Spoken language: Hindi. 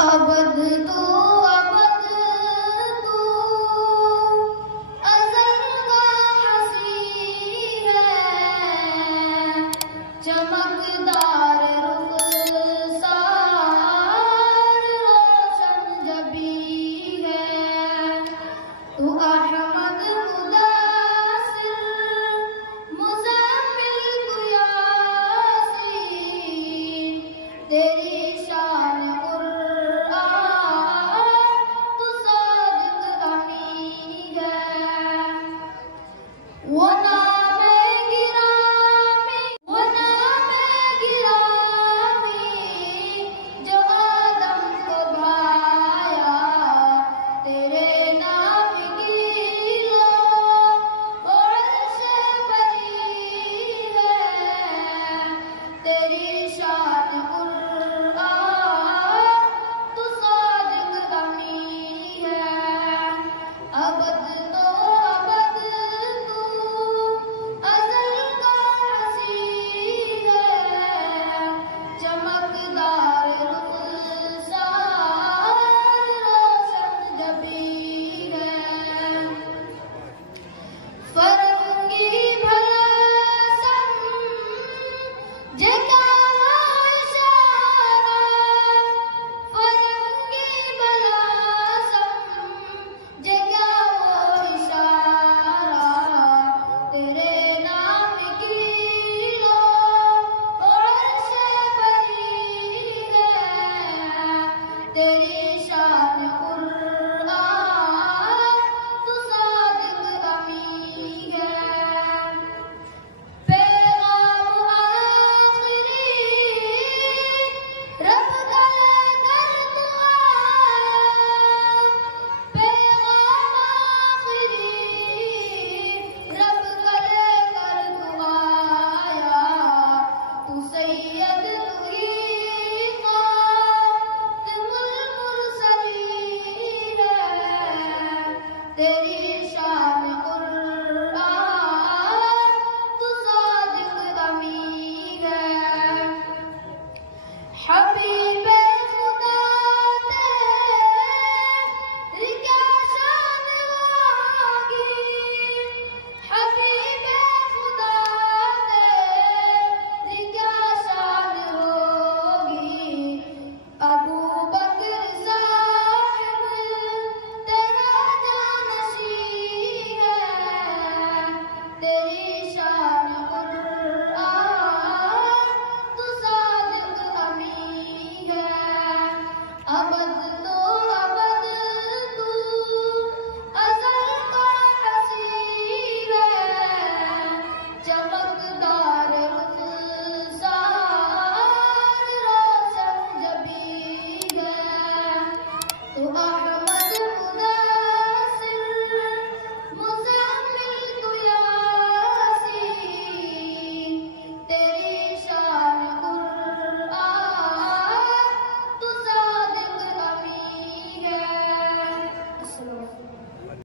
अबद तू अज़ल का हसी है, चमकदार रुखसार रोशन जबी है। तू अहमद मुदासिर मुज़म्मिल तू यासीन, तेरी शान वो नाम गिरामी जो आदम को भाया, तेरे नाम की लो अर्श बरी है। तेरी शान कुरान तू सादिक अमी है। अबद तेरी शान